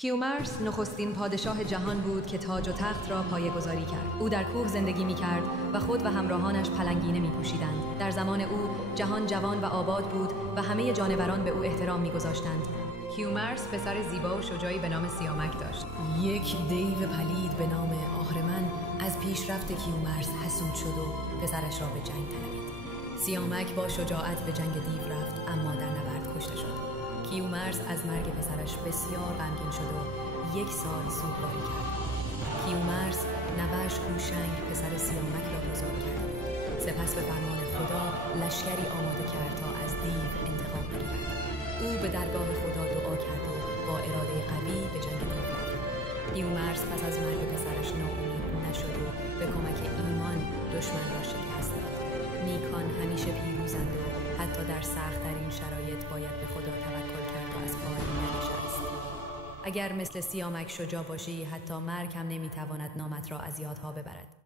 کیومرث نخستین پادشاه جهان بود که تاج و تخت را پایه‌گذاری کرد. او در کوه زندگی می‌کرد و خود و همراهانش پلنگینه می‌پوشیدند. در زمان او جهان جوان و آباد بود و همه جانوران به او احترام می‌گذاشتند. کیومرث پسر زیبا و شجاعی به نام سیامک داشت. یک دیو پلید به نام آهرمن از پیشرفت کیومرث حسود شد و پسرش را به جنگ طلبید. سیامک با شجاعت به جنگ دیو رفت، اما در نبرد کشته شد. کیومرث از مرگ پسرش بسیار غمگین شد و 1 سال سوگواری کرد. کیومرث نوه‌اش هوشنگ پسر سیامک را بزرگ کرد. سپس به فرمان خدا لشکری آماده کرد تا از دیو انتقام بگیرد. او به درگاه خدا دعا کرد و با اراده قوی به جنگ دیو رفت. کیومرث پس از مرگ پسرش ناامید نشد و به کمک ایمان دشمن را شکست داد. نیکان همیشه پیروزند و حتی در سخت‌ترین شرایط باید به خدا توکل کرد و از پای ننشست. اگر مثل سیامک شجاع باشی، حتی مرگ هم نمیتواند نامت را از یادها ببرد.